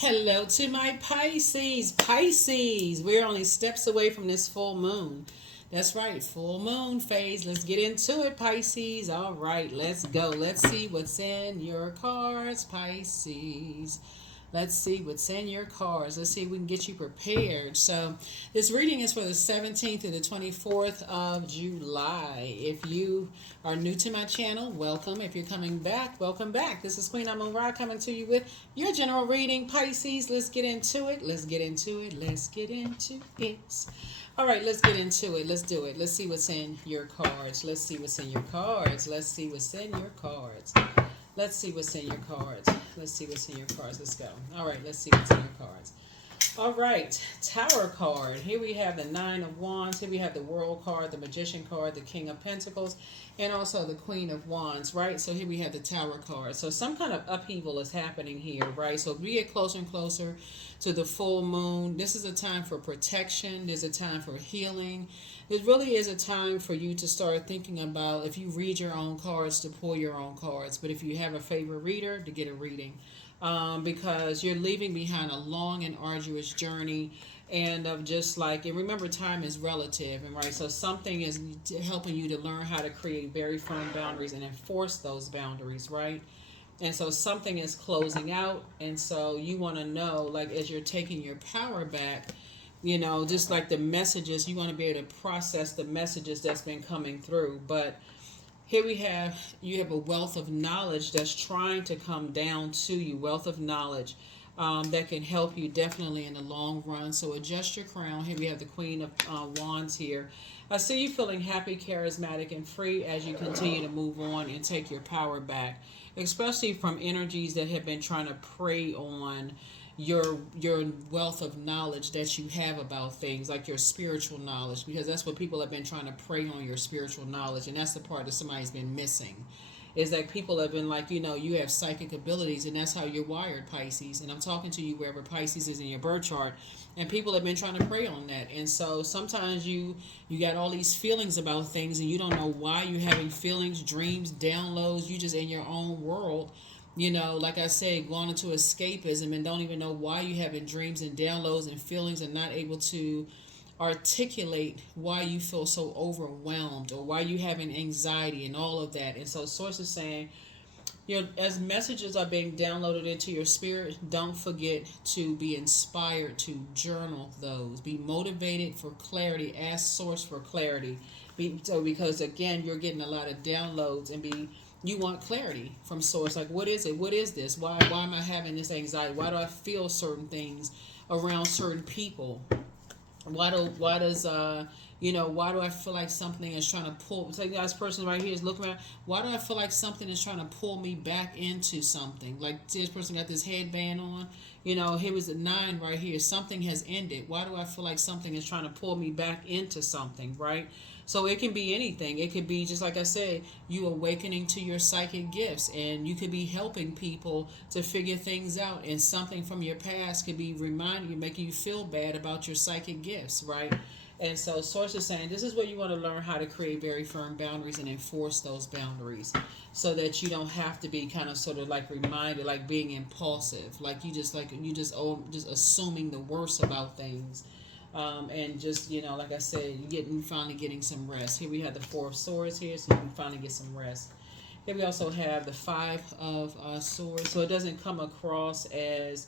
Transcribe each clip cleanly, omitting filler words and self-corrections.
Hello to my Pisces. Pisces, we're only steps away from this full moon. That's right, full moon phase. Let's get into it, Pisces. All right, let's go. Let's see what's in your cards, Pisces. Let's see what's in your cards. Let's see if we can get you prepared. So, this reading is for the 17th to the 24th of July. If you are new to my channel, welcome. If you're coming back, welcome back. This is Queen Amun Ra coming to you with your general reading, Pisces. Let's get into it. Let's get into it. Let's get into it. All right, let's get into it. Let's do it. Let's see what's in your cards. Let's see what's in your cards. Let's see what's in your cards. Let's see what's in your cards. Let's see what's in your cards. Let's go. All right, let's see what's in your cards. All right, Tower card. Here we have the Nine of Wands. Here we have the World card, the Magician card, the King of Pentacles, and also the Queen of Wands, right? So here we have the Tower card. So some kind of upheaval is happening here, right? So we get closer and closer to the full moon. This is a time for protection. There's a time for healing. It really is a time for you to start thinking about, if you read your own cards, to pull your own cards. But if you have a favorite reader, to get a reading. Because you're leaving behind a long and arduous journey, and of just like, and remember, time is relative, and right, so something is helping you to learn how to create very firm boundaries and enforce those boundaries, right? And so something is closing out, and so you want to know, like, as you're taking your power back, just like the messages, you want to be able to process the messages that's been coming through. But here you have a wealth of knowledge that's trying to come down to you, wealth of knowledge that can help you definitely in the long run. So adjust your crown. Here we have the Queen of Wands here. I see you feeling happy, charismatic, and free as you continue to move on and take your power back, especially from energies that have been trying to prey on your wealth of knowledge that you have about things, like your spiritual knowledge, because that's what people have been trying to prey on, your spiritual knowledge. And that's the part that somebody's been missing, is that people have been like, you have psychic abilities, and that's how you're wired, Pisces. And I'm talking to you wherever Pisces is in your birth chart, and people have been trying to prey on that. And so sometimes you got all these feelings about things, and you don't know why you're having feelings, dreams, downloads. You just in your own world, like I said, going into escapism, and don't even know why you having dreams and downloads and feelings, and not able to articulate why you feel so overwhelmed, or why you having anxiety and all of that. And so source is saying, as messages are being downloaded into your spirit, don't forget to be inspired to journal those. Be motivated for clarity. Ask source for clarity. Because again, you're getting a lot of downloads, and you want clarity from source. Like, what is it? What is this? Why am I having this anxiety? Why do I feel certain things around certain people? Why do I feel like something is trying to pull? It's like this person right here is looking around. Why do I feel like something is trying to pull me back into something? Like, this person got this headband on. Here was a 9 right here. Something has ended. Why do I feel like something is trying to pull me back into something, right? So it can be anything. It could be, just like I said, you awakening to your psychic gifts, and you could be helping people to figure things out. And something from your past could be reminding you, making you feel bad about your psychic gifts, right? And so source is saying, this is where you want to learn how to create very firm boundaries and enforce those boundaries, so that you don't have to be kind of sort of like reminded, like being impulsive, like you just just assuming the worst about things. And just, like I said, you finally getting some rest. Here we have the Four of Swords here, so you can finally get some rest. Here we also have the Five of Swords, so it doesn't come across as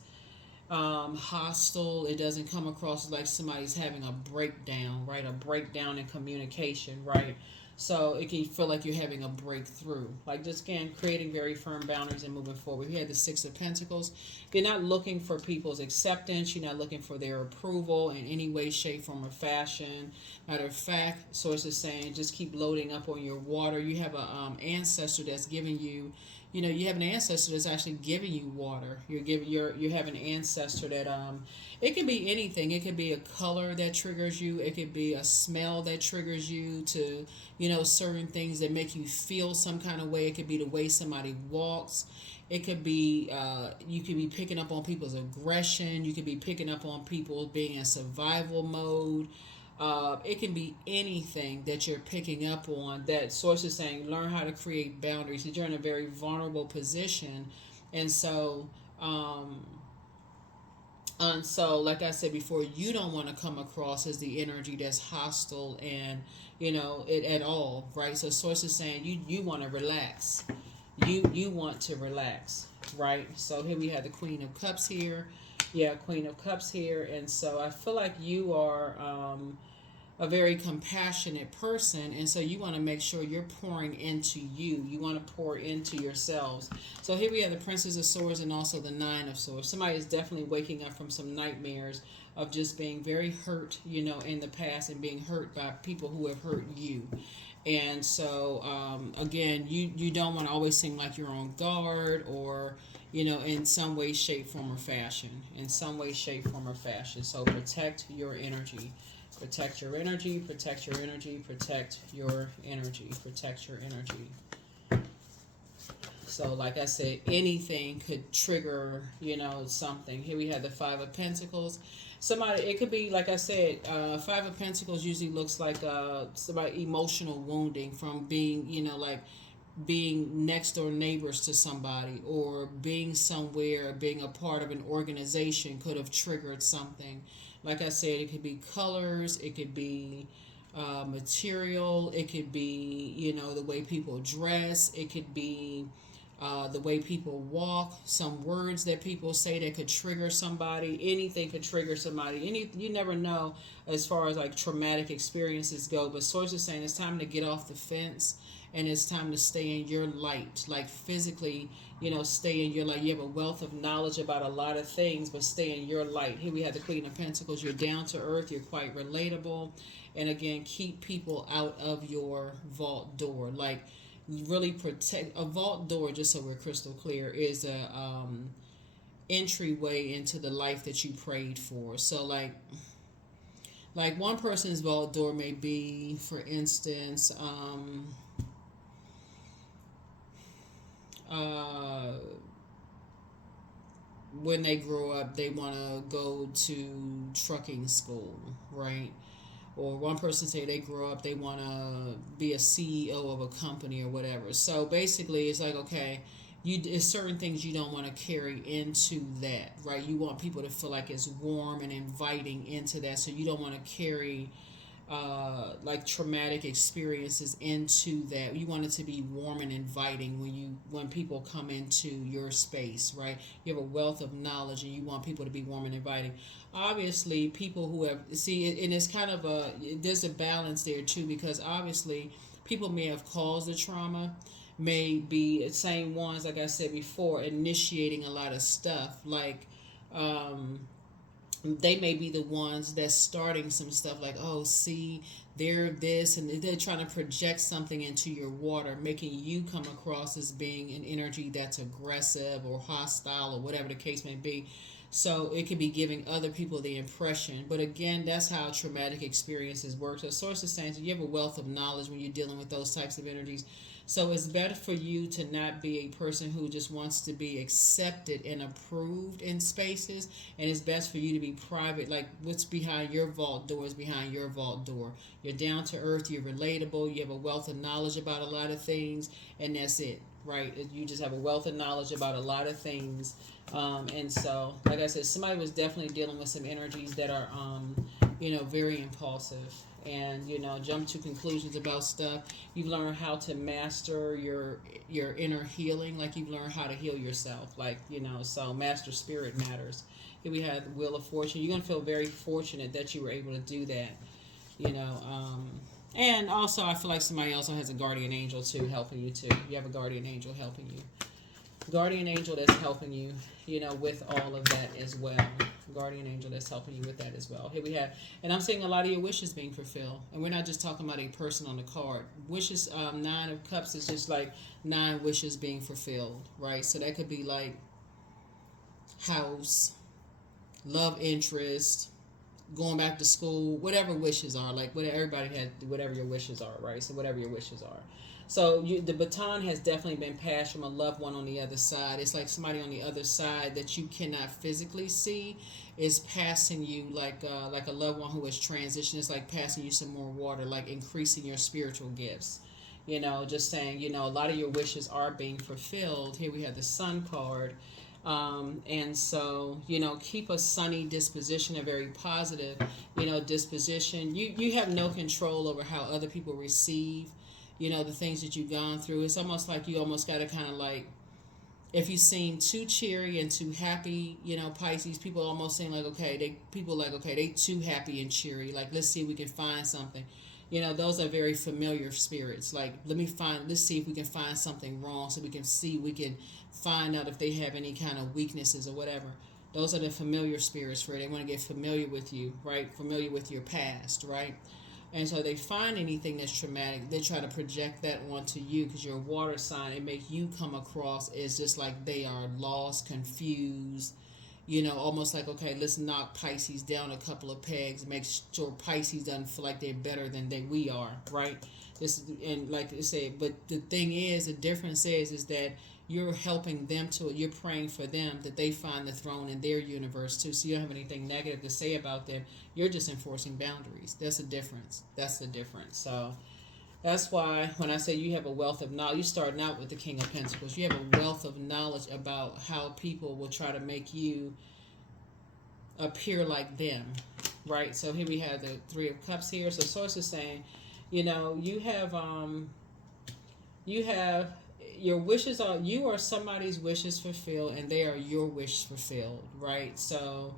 hostile. It doesn't come across like somebody's having a breakdown, right? A breakdown in communication, right? So it can feel like you're having a breakthrough. Like, just again, creating very firm boundaries and moving forward. We had the Six of Pentacles. You're not looking for people's acceptance. You're not looking for their approval in any way, shape, form, or fashion. Matter of fact, source is saying, just keep loading up on your water. You have a ancestor that's giving you, you have an ancestor that's actually giving you water. You have an ancestor that it can be anything. It could be a color that triggers you. It could be a smell that triggers you to, certain things that make you feel some kind of way. It could be the way somebody walks. It could be, you could be picking up on people's aggression. You could be picking up on people being in survival mode. It can be anything that you're picking up on, that source is saying, learn how to create boundaries, because you're in a very vulnerable position. And so, And so, like I said before, you don't want to come across as the energy that's hostile and, it at all, right? So source is saying you want to relax. You want to relax, right? So here we have the Queen of Cups here. Yeah, Queen of Cups here. And so I feel like you are a very compassionate person, and so you want to make sure you're pouring into you. You want to pour into yourselves. So here we have the Princess of Swords and also the Nine of Swords. Somebody is definitely waking up from some nightmares of just being very hurt, in the past, and being hurt by people who have hurt you. And so, again, you don't want to always seem like you're on guard, or in some way, shape, form, or fashion. In some way, shape, form, or fashion. So protect your energy. Protect your energy, protect your energy, protect your energy, protect your energy. So, like I said, anything could trigger, something. Here we have the Five of Pentacles. Somebody, it could be, like I said, Five of Pentacles usually looks like somebody emotional wounding from being, like being next door neighbors to somebody, or being somewhere, being a part of an organization could have triggered something. Like I said, it could be colors, it could be material, it could be, the way people dress, it could be the way people walk, some words that people say that could trigger somebody. Anything could trigger somebody. You never know as far as like traumatic experiences go. But source is saying it's time to get off the fence, and it's time to stay in your light, like physically, stay in your light. You have a wealth of knowledge about a lot of things, but stay in your light. Here we have the Queen of Pentacles. You're down to earth. You're quite relatable. And again, keep people out of your vault door. Like, really protect a vault door, just so we're crystal clear, is a entryway into the life that you prayed for. So like one person's vault door may be, for instance, when they grow up, they want to go to trucking school, right? Or one person say they grow up, they want to be a CEO of a company or whatever. So basically, it's like, okay, it's certain things you don't want to carry into that, right? You want people to feel like it's warm and inviting into that. So you don't want to carry like traumatic experiences into that. You want it to be warm and inviting when people come into your space, right? You have a wealth of knowledge, and you want people to be warm and inviting. Obviously, people who have and it's kind of there's a balance there too, because obviously people may have caused the trauma, may be the same ones, like I said before, initiating a lot of stuff, like they may be the ones that's starting some stuff, like, oh, see, they're this, and they're trying to project something into your water, making you come across as being an energy that's aggressive or hostile or whatever the case may be. So it could be giving other people the impression. But again, that's how traumatic experiences work. So source is saying, so you have a wealth of knowledge when you're dealing with those types of energies. So it's better for you to not be a person who just wants to be accepted and approved in spaces. And it's best for you to be private. Like, what's behind your vault door is behind your vault door. You're down to earth, you're relatable, you have a wealth of knowledge about a lot of things, and that's it, right? You just have a wealth of knowledge about a lot of things. And so, like I said, somebody was definitely dealing with some energies that are, very impulsive, and jump to conclusions about stuff. You've learned how to master your inner healing, like you've learned how to heal yourself, like so master spirit matters. Here we have the Wheel of Fortune. You're gonna feel very fortunate that you were able to do that, and also I feel like somebody also has a guardian angel too helping you too. You have a guardian angel helping you. Guardian angel that's helping you, with all of that as well. Guardian angel that's helping you with that as well. Here we have, and I'm seeing a lot of your wishes being fulfilled. And we're not just talking about a person on the card. Wishes, Nine of Cups is just like 9 wishes being fulfilled, right? So that could be like house, love interest, going back to school, whatever wishes are, like whatever everybody had, whatever your wishes are, right? So whatever your wishes are. So the baton has definitely been passed from a loved one on the other side. It's like somebody on the other side that you cannot physically see is passing you like a loved one who has transitioned. It's like passing you some more water, like increasing your spiritual gifts. Just saying, a lot of your wishes are being fulfilled. Here we have the Sun card. And so, keep a sunny disposition, a very positive, disposition. You have no control over how other people receive, the things that you've gone through. It's almost like you almost got to kind of like, if you seem too cheery and too happy, Pisces, people almost seem like, okay, they too happy and cheery. Like, let's see if we can find something. Those are very familiar spirits. Like, let's see if we can find something wrong so we can find out if they have any kind of weaknesses or whatever. Those are the familiar spirits for it. They want to get familiar with you, right? Familiar with your past, right? And so they find anything that's traumatic, they try to project that onto you because you're a water sign. It makes you come across as just like they are lost, confused, almost like, okay, let's knock Pisces down a couple of pegs, make sure Pisces doesn't feel like they're better than we are, right? And like I said, but the thing is, the difference is that you're helping them you're praying for them that they find the throne in their universe too. So you don't have anything negative to say about them. You're just enforcing boundaries. That's the difference. So that's why when I say you have a wealth of knowledge, you're starting out with the King of Pentacles. You have a wealth of knowledge about how people will try to make you appear like them, right? So here we have the Three of Cups here. So Source is saying, you have your wishes you are somebody's wishes fulfilled, and they are your wish fulfilled, right? So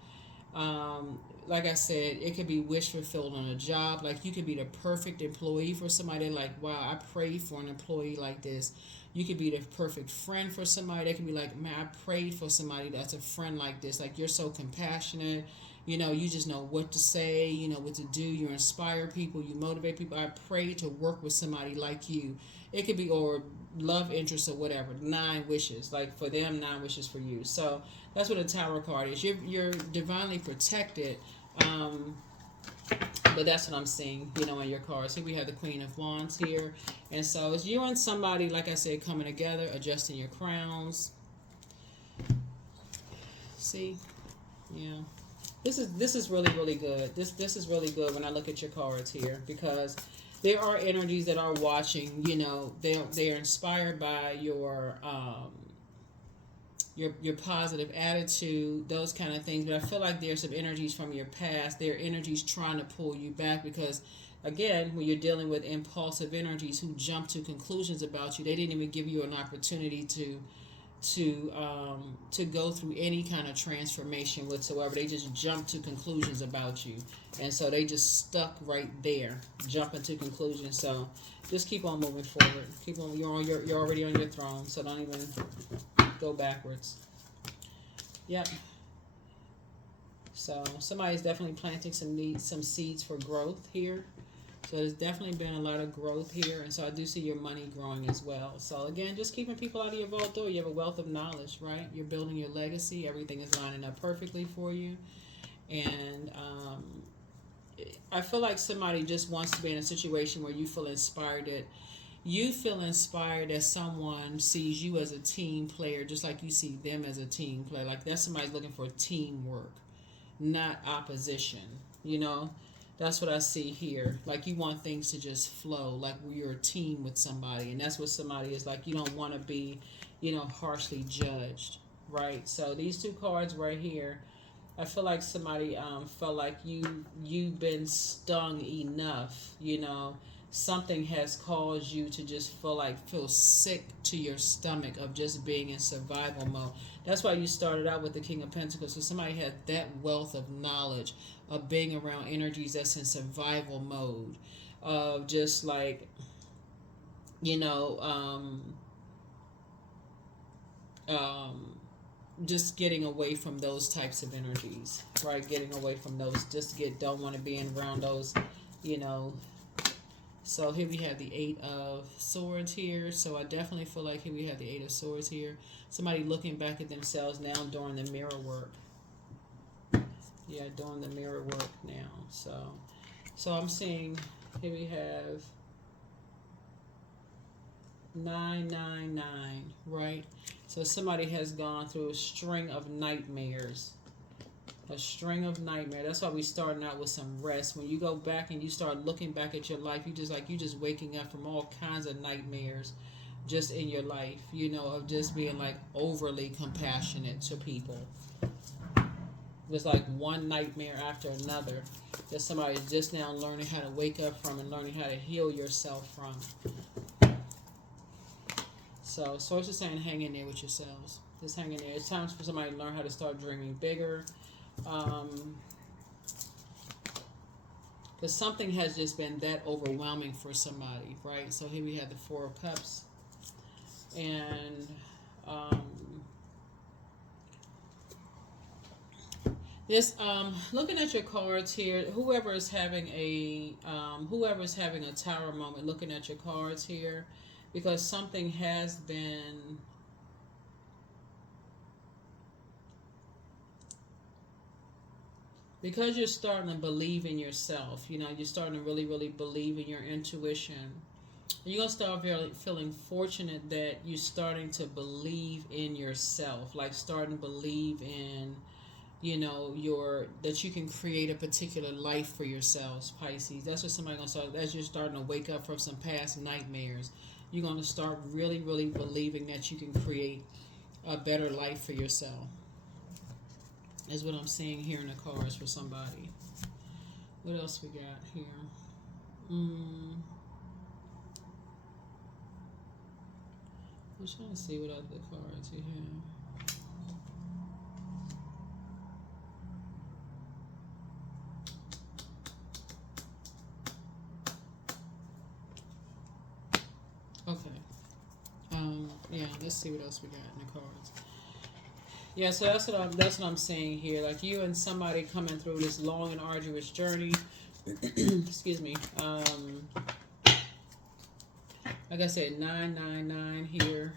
like I said, it could be wish fulfilled on a job. Like, you could be the perfect employee for somebody. Like, wow, I prayed for an employee like this. You could be the perfect friend for somebody. They could be like, man, I prayed for somebody that's a friend like this. Like, you're so compassionate. You just know what to say, what to do. You inspire people, you motivate people. I prayed to work with somebody like you. It could be, or love interest or whatever. 9 wishes. Like, for them, 9 wishes for you. So that's what a Tower card is. You're divinely protected. But that's what I'm seeing, in your cards. Here we have the Queen of Wands here. And so it's you and somebody, like I said, coming together, adjusting your crowns. See? Yeah. This is really, really good. This is really good when I look at your cards here, because there are energies that are watching, they're inspired by your positive attitude, those kind of things. But I feel like there's some energies from your past. There are energies trying to pull you back because, again, when you're dealing with impulsive energies who jump to conclusions about you, they didn't even give you an opportunity to go through any kind of transformation whatsoever. They just jump to conclusions about you, and so they just stuck right there, jumping to conclusions. So just keep on moving forward. Keep on. You're already on your throne, so don't even go backwards. Yep. So somebody's definitely planting some seeds for growth here. So there's definitely been a lot of growth here, and so I do see your money growing as well. So again, just keeping people out of your vault door. You have a wealth of knowledge, right? You're building your legacy. Everything is lining up perfectly for you, and I feel like somebody just wants to be in a situation where you feel inspired that someone sees you as a team player, just like you see them as a team player. Like, that's somebody's looking for teamwork, not opposition. That's what I see here. Like, you want things to just flow, like you're a team with somebody, and that's what somebody is like. You don't want to be, harshly judged, right? So these 2 cards right here, I feel like somebody felt like you've been stung enough. Something has caused you to just feel sick to your stomach of just being in survival mode. That's why you started out with the King of Pentacles. So somebody had that wealth of knowledge of being around energies that's in survival mode, of just like, just getting away from those types of energies, right? Getting away from those, don't want to be around those, So here we have the 8 of Swords here. So I definitely feel like here we have the 8 of Swords here. Somebody looking back at themselves now doing the mirror work. Yeah, doing the mirror work now. So I'm seeing here we have 999, right? So somebody has gone through a string of nightmares. A string of nightmares. That's why we starting out with some rest. When you go back and you start looking back at your life, you just waking up from all kinds of nightmares, just in your life, you know, of just being like overly compassionate to people. It's like one nightmare after another that somebody's just now learning how to wake up from and learning how to heal yourself from. So source is saying hang in there with yourselves. Just hang in there. It's time for somebody to learn how to start dreaming bigger. Because something has just been that overwhelming for somebody, right? So here we have the Four of Cups. And this looking at your cards here, whoever is having a tower moment, looking at your cards here, because something has been because you're starting to believe in yourself. You know, you're starting to really, really believe in your intuition. You're going to start feeling fortunate that you're starting to believe in yourself, like starting to believe in, you know, that you can create a particular life for yourselves, Pisces. That's what somebody's going to start, as you're starting to wake up from some past nightmares. You're going to start really, really believing that you can create a better life for yourself. Is what I'm seeing here in the cards for somebody. What else we got here? I'm trying to see what other cards we have. Okay. Yeah, let's see what else we got in the cards. Yeah, so that's what I'm saying here. Like you and somebody coming through this long and arduous journey. Excuse me. Like I said, 999 here.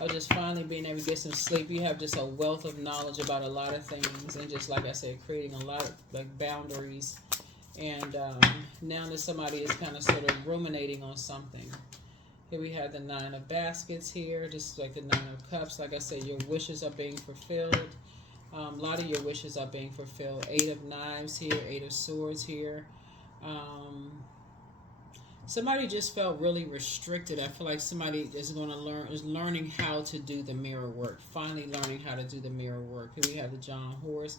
Or just finally being able to get some sleep. You have just a wealth of knowledge about a lot of things, and just like I said, creating a lot of like boundaries. And now that somebody is kind of sort of ruminating on something. Here we have the Nine of Baskets here, just like the Nine of Cups. Like I said, your wishes are being fulfilled. A lot of your wishes are being fulfilled. Eight of Knives here, Eight of Swords here. Somebody just felt really restricted. I feel like somebody is learning how to do the mirror work. Finally learning how to do the mirror work. Here we have the John Horse.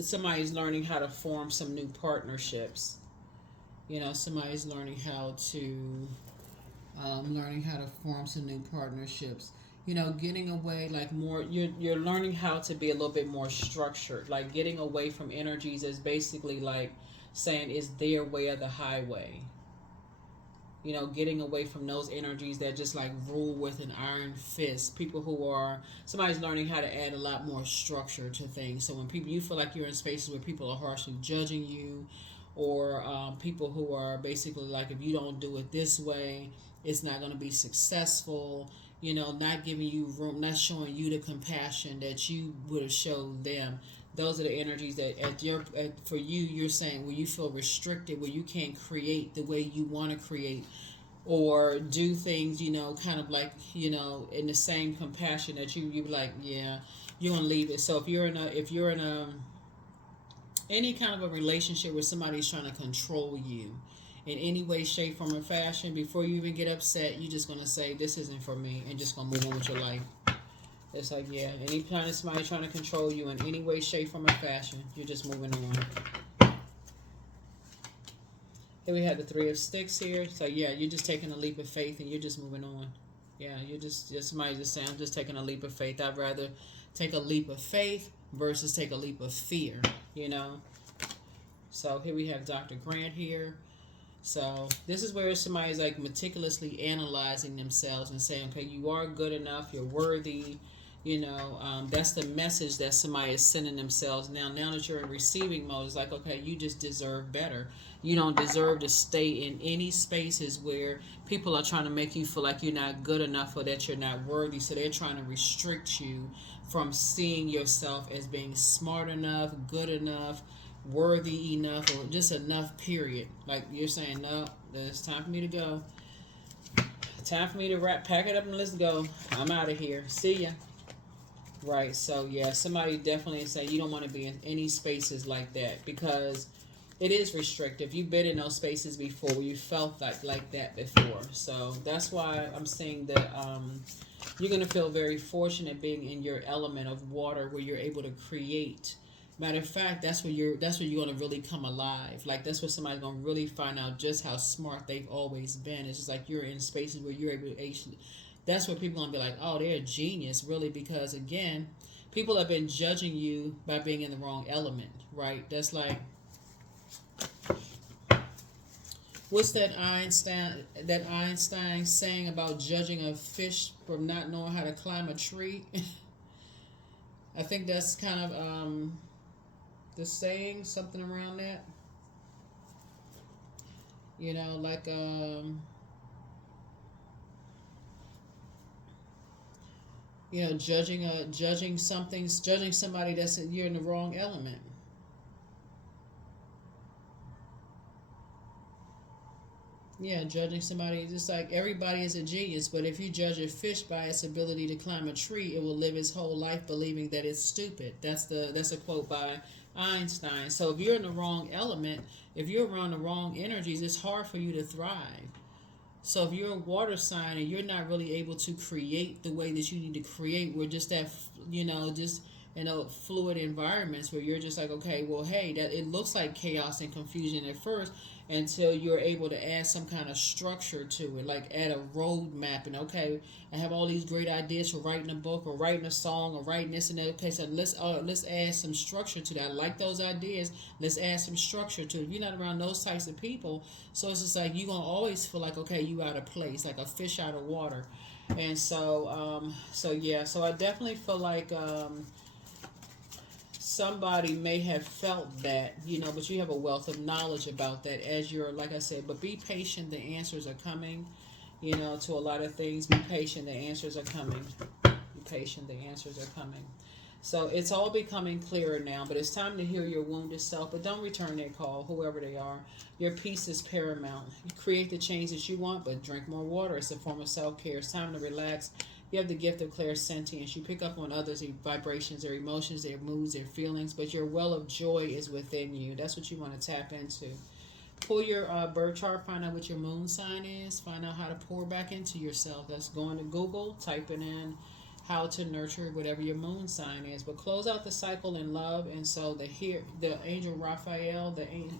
Somebody's learning how to form some new partnerships. You know, somebody's learning how to form some new partnerships. You know, getting away like more. You're learning how to be a little bit more structured. Like getting away from energies is basically like saying it's their way or the highway. You know, getting away from those energies that just like rule with an iron fist. Somebody's learning how to add a lot more structure to things. So when you feel like you're in spaces where people are harshly judging you, or people who are basically like, if you don't do it this way, it's not going to be successful. You know, not giving you room, not showing you the compassion that you would have showed them. Those are the energies that for you, you're saying where you feel restricted, where you can't create the way you want to create, or do things, you know, kind of like, you know, in the same compassion that you be like, yeah, you're gonna leave it. So if you're in a any kind of a relationship where somebody's trying to control you in any way, shape, form, or fashion, before you even get upset, you're just gonna say, this isn't for me, and just gonna move on with your life. It's like, yeah, anytime somebody trying to control you in any way, shape, form, or fashion, you're just moving on. Then we have the Three of Sticks here. So yeah, you're just taking a leap of faith and you're just moving on. Yeah, you're just somebody just saying, I'm just taking a leap of faith. I'd rather take a leap of faith versus take a leap of fear, you know. So here we have Dr. Grant here. So this is where somebody's like meticulously analyzing themselves and saying, okay, you are good enough, you're worthy. You know, that's the message that somebody is sending themselves now. Now that you're in receiving mode, it's like, okay, you just deserve better. You don't deserve to stay in any spaces where people are trying to make you feel like you're not good enough or that you're not worthy. So they're trying to restrict you from seeing yourself as being smart enough, good enough, worthy enough, or just enough, period. Like you're saying, no, it's time for me to go. Time for me to pack it up and let's go. I'm out of here. See ya. Right, so yeah, somebody definitely is saying you don't want to be in any spaces like that, because It is restrictive. You've been in those spaces before. You felt like that before. So that's why I'm saying that you're gonna feel very fortunate being in your element of water, where you're able to create. Matter of fact, that's where you're gonna really come alive. Like that's where somebody's gonna really find out just how smart they've always been. It's just like you're in spaces where you're able to actually. That's where people are gonna be like, oh, they're a genius, really, because again, people have been judging you by being in the wrong element, right? That's like, what's that Einstein saying about judging a fish from not knowing how to climb a tree? I think that's kind of the saying, something around that. Like judging somebody that's you're in the wrong element. Yeah, judging somebody, just like everybody is a genius, but if you judge a fish by its ability to climb a tree, it will live its whole life believing that it's stupid. That's a quote by Einstein. So if you're in the wrong element, if you're around the wrong energies, it's hard for you to thrive. So if you're a water sign and you're not really able to create the way that you need to create, we're just that, just fluid environments where you're just like, okay, well, hey, that it looks like chaos and confusion at first until you're able to add some kind of structure to it, like add a road map. And okay, I have all these great ideas for writing a book or writing a song or writing this and that. Okay, so let's add some structure to that. I like those ideas. Let's add some structure to it. If you're not around those types of people, so it's just like you're gonna always feel like, okay, you out of place, like a fish out of water. And so yeah, so I definitely feel like somebody may have felt that, but you have a wealth of knowledge about that as you're, like I said, but be patient. The answers are coming, to a lot of things. Be patient. The answers are coming. Be patient. The answers are coming. So it's all becoming clearer now, but it's time to heal your wounded self. But don't return their call, whoever they are. Your peace is paramount. You create the change that you want, but drink more water. It's a form of self-care. It's time to relax. You have the gift of clairsentience. You pick up on others' vibrations, their emotions, their moods, their feelings, but your well of joy is within you. That's what you want to tap into. Pull your birth chart, find out what your moon sign is, find out how to pour back into yourself. That's going to Google, typing in how to nurture whatever your moon sign is. But close out the cycle in love, and so the angel Raphael,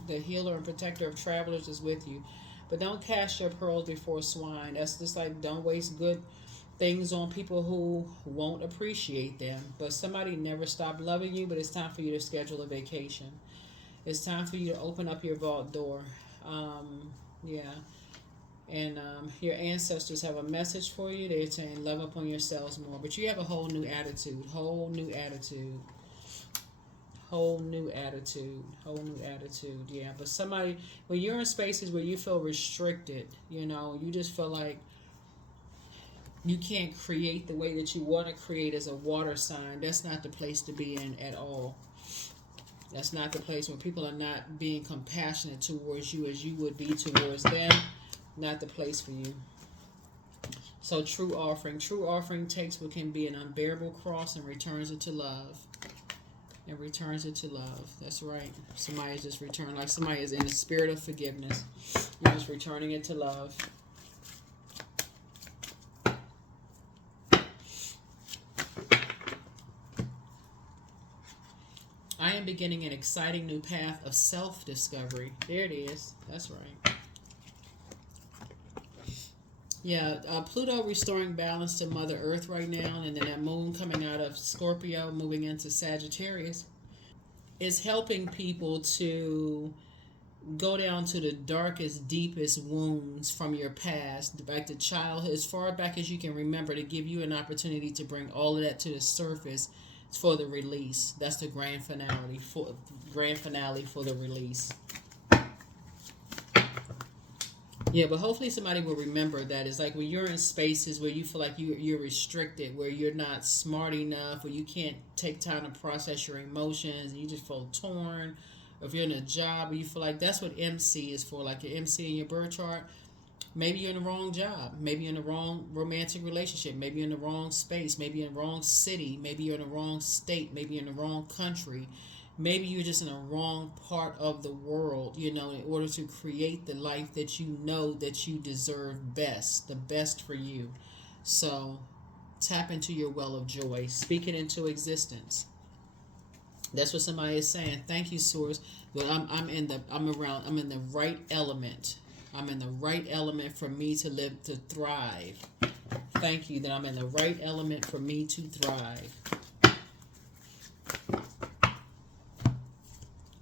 the healer and protector of travelers, is with you. But don't cast your pearls before swine. That's just like, don't waste good things on people who won't appreciate them. But somebody never stopped loving you, but it's time for you to schedule a vacation. It's time for you to open up your vault door. Yeah. And your ancestors have a message for you. They're saying love up on yourselves more. But you have a whole new attitude. Whole new attitude. Whole new attitude. Whole new attitude. Yeah. But somebody, when you're in spaces where you feel restricted, you just feel like you can't create the way that you want to create as a water sign, that's not the place to be in at all. That's not the place where people are not being compassionate towards you as you would be towards them. Not the place for you. So true offering. True offering takes what can be an unbearable cross and returns it to love. And returns it to love. That's right. Somebody is just returned, like somebody is in the spirit of forgiveness. You're just returning it to love. I am beginning an exciting new path of self-discovery. There it is. That's right. Yeah, Pluto restoring balance to Mother Earth right now, and then that moon coming out of Scorpio, moving into Sagittarius, is helping people to go down to the darkest, deepest wounds from your past, back to childhood, as far back as you can remember, to give you an opportunity to bring all of that to the surface for the release. That's the grand finale for the release. Yeah, but hopefully somebody will remember that. It's like when you're in spaces where you feel like you're restricted, where you're not smart enough, where you can't take time to process your emotions, and you just feel torn. Or if you're in a job where you feel like, that's what MC is for, like your MC in your birth chart. Maybe you're in the wrong job. Maybe you're in the wrong romantic relationship. Maybe you're in the wrong space. Maybe you're in the wrong city. Maybe you're in the wrong state. Maybe you're in the wrong country. maybe you're just in a wrong part of the world, you know, in order to create the life that you know that you deserve best, the best for you. So tap into your well of joy, speak it into existence. That's what somebody is saying. Thank you, source. But I'm in the right element. I'm in the right element for me to live, to thrive. Thank you that I'm in the right element for me to thrive.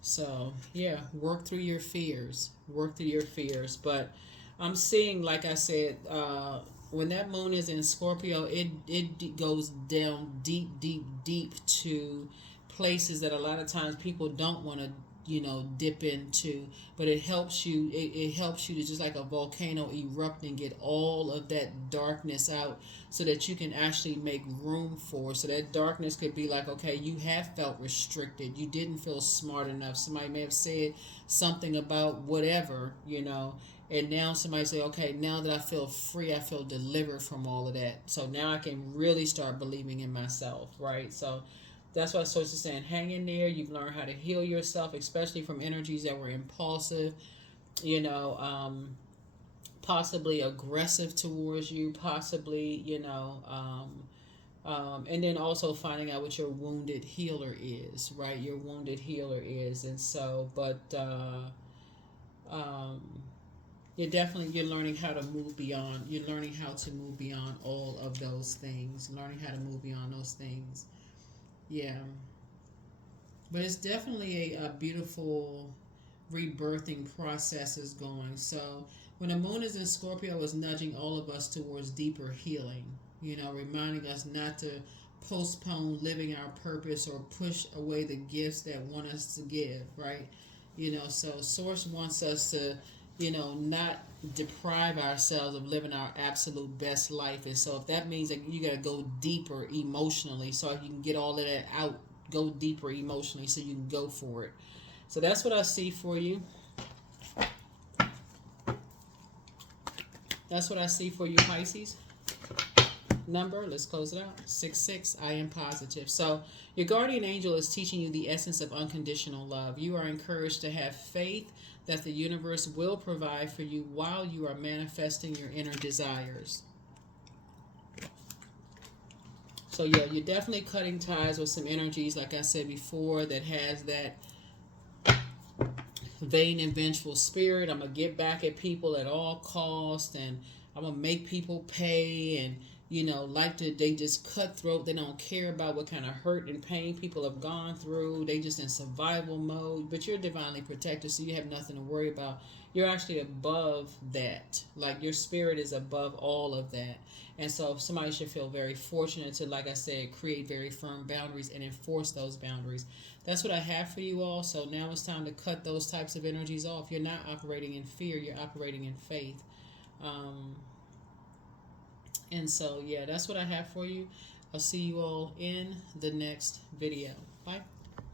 So, yeah, work through your fears. Work through your fears. But I'm seeing, like I said, when that moon is in Scorpio, it goes down deep, deep, deep to places that a lot of times people don't want to, you know, dip into. But it helps you. It helps you to, just like a volcano, erupt and get all of that darkness out, so that you can actually make room for. So that darkness could be like, okay, you have felt restricted. You didn't feel smart enough. Somebody may have said something about whatever, you know. And now somebody say, okay, now that I feel free, I feel delivered from all of that. So now I can really start believing in myself, right? So that's why Source is saying, hang in there. You've learned how to heal yourself, especially from energies that were impulsive, you know, possibly aggressive towards you, possibly, you know, and then also finding out what your wounded healer is, right? Your wounded healer is. And so, but, um, you're learning how to move beyond. You're learning how to move beyond all of those things. Learning how to move beyond those things. Yeah. But it's definitely a beautiful rebirthing process is going. So when the moon is in Scorpio, it's nudging all of us towards deeper healing. You know, reminding us not to postpone living our purpose or push away the gifts that want us to give, right? You know, so Source wants us to, you know, not deprive ourselves of living our absolute best life. And so if that means that you got to go deeper emotionally, so you can get all of that out, go deeper emotionally so you can go for it. So that's what I see for you. That's what I see for you, Pisces. Number, let's close it out. 66. I am positive. So your guardian angel is teaching you the essence of unconditional love. You are encouraged to have faith that the universe will provide for you while you are manifesting your inner desires. So yeah, you're definitely cutting ties with some energies, like I said before, that has that vain and vengeful spirit. I'm gonna get back at people at all costs, and I'm gonna make people pay, and you know, like they just cutthroat. They don't care about what kind of hurt and pain people have gone through. They just in survival mode. But you're divinely protected, so you have nothing to worry about. You're actually above that. Like your spirit is above all of that. And so somebody should feel very fortunate to, like I said, create very firm boundaries and enforce those boundaries. That's what I have for you all. So now it's time to cut those types of energies off. You're not operating in fear. You're operating in faith. And so, yeah, that's what I have for you. I'll see you all in the next video. Bye.